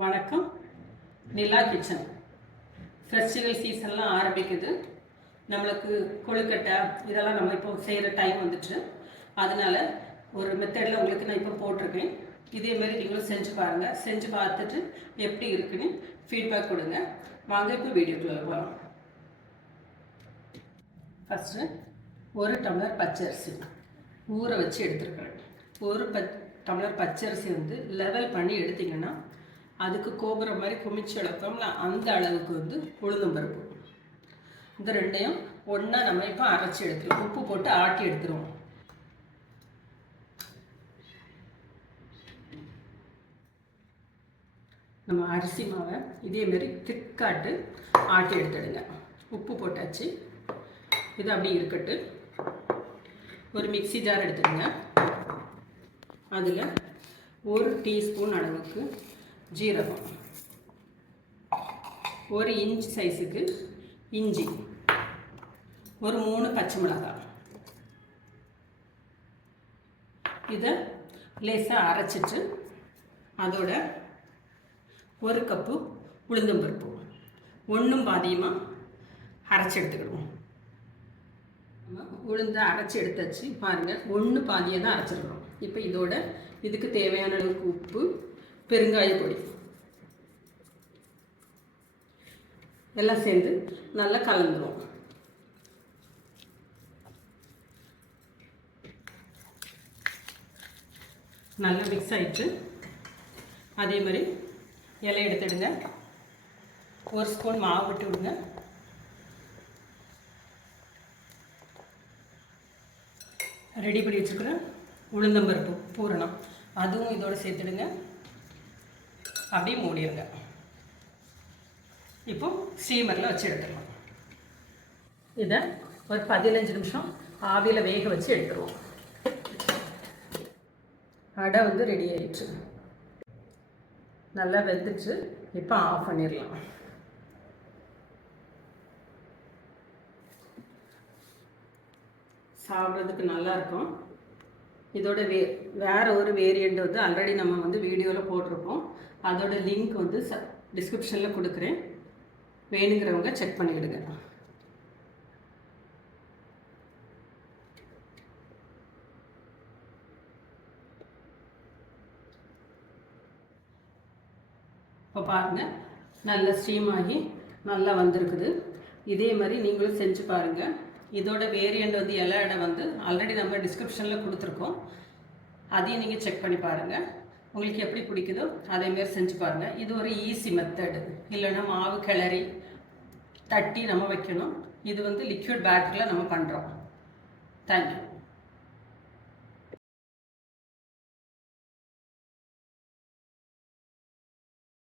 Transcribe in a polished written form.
வணக்கம். நிலா kitchen. Festival சீசன்லாம் ஆரம்பிக்குது. நம்மளுக்கு கொழுக்கட்டை இதெல்லாம் நம்ம இப்போ செய்கிற டைம் வந்துச்சு. அதனால ஒரு மெத்தடில் உங்களுக்கு நான் இப்போ போட்டிருக்கேன். இதேமாரி நீங்களும் செஞ்சு பாருங்கள். செஞ்சு பார்த்துட்டு எப்படி இருக்குன்னு ஃபீட்பேக் கொடுங்க. வாங்க இப்போ வீடியோக்குள்ளே போகலாம். ஃபஸ்ட்டு ஒரு டம்ளர் பச்சரிசி ஊற வச்சு எடுத்துருக்கிறேன். ஒரு டம்ளர் பச்சரிசி வந்து லெவல் பண்ணி எடுத்திங்கன்னா அதுக்கு கோபுரம் மாதிரி குமிச்சு எடுப்போம்ல, அந்த அளவுக்கு வந்து உளுந்தம்பருப்பு. இந்த ரெண்டையும் ஒன்றா நம்ம இப்போ அரைச்சி எடுத்துருவோம். உப்பு போட்டு ஆட்டி எடுத்துருவோம். நம்ம அரிசி மாவை இதேமாரி திக்காட்டு ஆட்டி எடுத்துடுங்க. உப்பு போட்டாச்சு. இது அப்படி இருக்கட்டு. ஒரு மிக்சி ஜார் எடுத்துடுங்க. அதில் 1 டீஸ்பூன் அளவுக்கு ஜீரகம், 1 இன்ச் சைஸுக்கு இஞ்சி, ஒரு 3 பச்சை மிளகாய். இதை லேசாக அரைச்சிட்டு அதோட 1 கப்பு உளுந்தம்பருப்பு ஒன்றும் பாதியமாக அரைச்சி எடுத்துக்கிடுவோம். நம்ம உளுந்து அரைச்சி எடுத்தாச்சு. பாருங்கள், 1 பாதியை தான் அரைச்சிருக்கிறோம். இப்போ இதோட இதுக்கு தேவையான அளவுக்கு உப்பு, பெருங்காய பொடி எல்லாம் சேர்ந்து நல்லா கலந்துருவோம். நல்லா மிக்ஸ் ஆயிடுச்சு. அதே மாதிரி இலை எடுத்துடுங்க. 1 ஸ்பூன் மாவு விட்டு விடுங்க. ரெடி பண்ணி வச்சுருக்கிற உளுந்தம்பருப்பு பூரணம் அதுவும் இதோட சேர்த்துடுங்க. அப்படியே மூடிடுங்க. இப்போ ஸ்டீமரில் வச்சு எடுத்துடலாம். இதை ஒரு 15 நிமிஷம் ஆவியில் வேக வச்சு எடுத்துருவோம். அடை வந்து ரெடி ஆயிடுச்சு. நல்லா வெந்துச்சு. இப்போ ஆஃப் பண்ணிடலாம். சாப்பிட்றதுக்கு நல்லாயிருக்கும். இதோட வேறு ஒரு வேரியண்ட் வந்து ஆல்ரெடி நம்ம வந்து வீடியோவில் போட்டிருக்கோம். அதோட லிங்க் வந்து டிஸ்கிரிப்ஷனில் கொடுக்குறேன். வேணுங்கிறவங்க செக் பண்ணிவிடுங்க. இப்போ பாருங்கள், நல்லா ஸ்டீம் ஆகி நல்லா வந்திருக்குது. இதே மாதிரி நீங்களும் செஞ்சு பாருங்கள். இதோட வேரியண்ட் வந்து இலை அடை வந்து ஆல்ரெடி நம்ம டிஸ்கிரிப்ஷனில் கொடுத்துருக்கோம். அதையும் நீங்கள் செக் பண்ணி பாருங்கள். உங்களுக்கு எப்படி பிடிக்குதோ அதேமாரி செஞ்சு பாருங்கள். இது ஒரு ஈஸி மெத்தடு. இல்லைன்னா மாவு கிளறி தட்டி நம்ம வைக்கணும். இது வந்து லிக்விட் பேட்டரில் நம்ம பண்ணுறோம். தேங்க்யூ.